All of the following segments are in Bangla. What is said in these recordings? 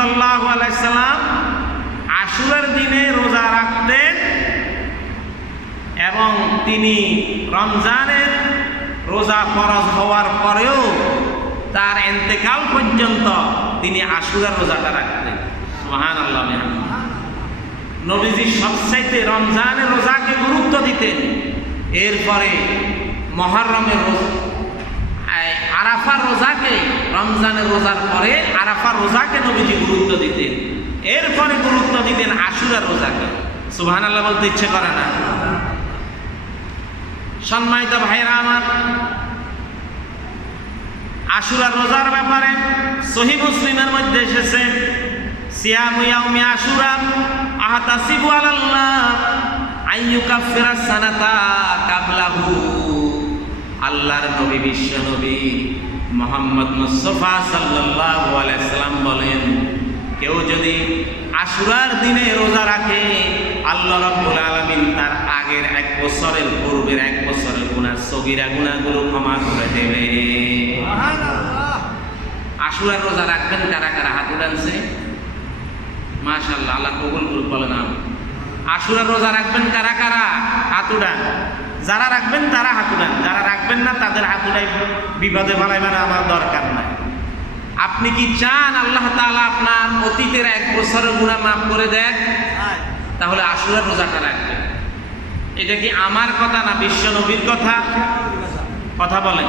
সাল্লাল্লাহু আলাইহি সাল্লাম আশুরার দিনে রোজা রাখতেন এবং তিনি রমজানের রোজা ফরজ হওয়ার পরেও তার ইন্তেকাল পর্যন্ত তিনি আশুরার রোজাটা রাখতেন। সুবহানাল্লাহ। নবীজি সবচাইতে রমজানের রোজাকে গুরুত্ব দিতেন, এরপরে মুহররমের রোজা, আরাফার রোজাকে, রমজানের রোজার পরে আরাফার রোজাকে নবীজি গুরুত্ব দিতেন, এরপরে গুরুত্ব দিতেন আশুরার রোজাকে। সুবহানাল্লাহ বলতে ইচ্ছে করে না? সম্মানিত ভাইরা আমার, আশুরার রোজার ব্যাপারে সহিহ মুসলিমের মধ্যে এসেছে, সিয়ামু ইয়াউমি আশুরা আহতাসিবু আলাল্লাহ আইয়ুকাফিরা সানাতা কাবলাহু। আল্লাহর নবী, বিশ্ব নবী মুহাম্মদ মুস্তাফা সাল্লাল্লাহু আলাইহি সাল্লাম বলেন, কেউ যদি আশুরার দিনে রোজা রাখে, আল্লাহ রাব্বুল আলামিন তার আগের 1 বছরের, পূর্বের 1 বছরের গুনাহ, সগীরা গুনাহগুলো ক্ষমা করে দেবে। সুবহানাল্লাহ। আশুরার রোজা রাখবেন কারা কারা? হাত উঠানছে। মাশাআল্লাহ, আল্লাহ কবুল করুন। বলেন আমি। আশুরার রোজা রাখবেন কারা কারা? হাত উঠান। যারা রাখবেন তারা হাত উঠান, যারা রাখবেন না তাদের হাত উঠাই, বিপদে ফেলাইবেন, আমার দরকার নাই। আপনি কি চান আল্লাহ তাআলা আপনার অতীতের 1 বছরের গুনাহ মাফ করে দেন? তাহলে আশুরার রোজাটা রাখবেন। এটা কি আমার কথা না বিশ্ব নবীর কথা? কথা বলেন।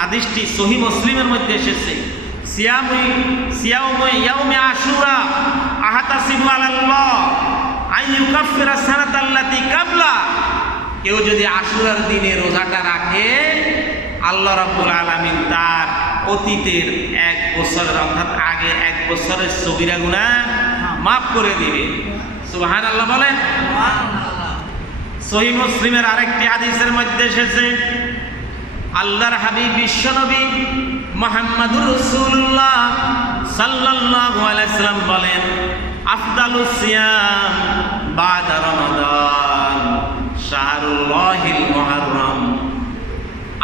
হাদিসটি সহিহ মুসলিমের মধ্যে এসেছে, সিয়ামু ইয়াউমি আশুরা আহতাসিবু আলাল্লাহ আইয়ুকাফিরা সানাতাল্লাতী কাবলা। কেউ যদি আশুরার দিনে রোজাটা রাখে, আল্লাহ রাব্বুল আলামিন তার অতীতের 1 বছরের, অর্থাৎ আগে 1 বছরের সগীরা গুনাহ মাফ করে দিবে। সুবহানাল্লাহ বলেন। সহিহ মুসলিমের আরেকটি হাদিসের মধ্যে এসেছে, আল্লাহর হাবিব বিশ্বনবী মুহাম্মদুর রাসূলুল্লাহ সাল্লাল্লাহু আলাইহি সাল্লাম বলেন, আফদালুস সিয়াম বাদা রমাদান শাহরুল্লাহিল মুহররম।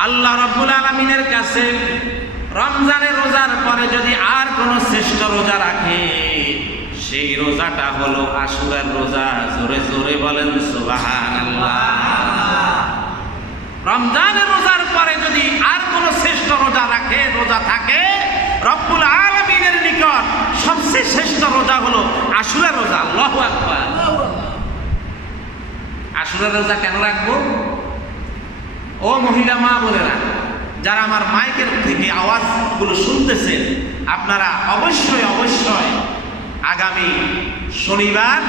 আল্লাহ রাব্বুল আলামিনের কাছে রমজানের রোজার পরে যদি আর কোনো শ্রেষ্ঠ রোজা রাখে, সেই রোজাটা হলো আশুরার রোজা। জোরে জোরে বলেন সুবহানাল্লাহ। রমজানের রোজার পরে যদি আর কোনো শ্রেষ্ঠ রোজা রাখে, রোজা থাকে, রব্বুল আলামিনের নিকট সবচেয়ে শ্রেষ্ঠ রোজা হলো আশুরার রোজা। আল্লাহু আকবার। আশুরার রোজা কেন রাখবো? ও মহিলা মা বোনেরা, যারা আমার মাইকের থেকে আওয়াজগুলো শুনতেছেন, আপনারা অবশ্যই অবশ্যই আগামী শনিবার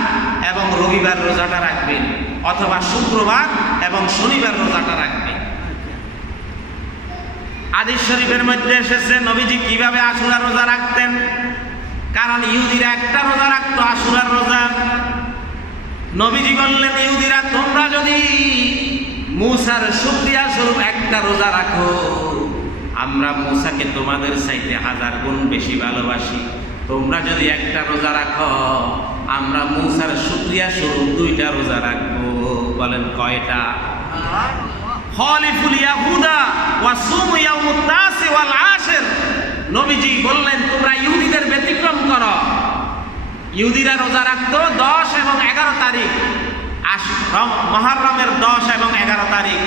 এবং রবিবার রোজাটা রাখবেন, অথবা শুক্রবার এবং শনিবার রোজাটা রাখবেন। হাদিস শরীফের মধ্যে এসেছে নবীজি কিভাবে আশুরার রোজা রাখতেন। কারণ ইহুদিরা একটা রোজা রাখতো, আশুরার রোজা। নবীজি বললেন, ইহুদিরা তোমরা যদি মূসার শুকরিয়া স্বরূপ একটা রোজা রাখো, আমরা মূসাকে তোমাদের চাইতে 1000 গুণ বেশি ভালোবাসি। তোমরা যদি একটা রোজা রাখো, আমরা মূসার শুকরিয়া স্বরূপ 2টা রোজা রাখবো। বলেন কয়টা? খালিফুল ইয়াহুদা ওয়া সুমু ইয়াউমুত তাসি ওয়াল আশির। নবীজি বললেন, তোমরা ইহুদিদের ব্যতিক্রম করো। ইহুদিরা রোজা রাখতো 10 এবং 11 তারিখ, মুহররমের 10 এবং 11 তারিখ।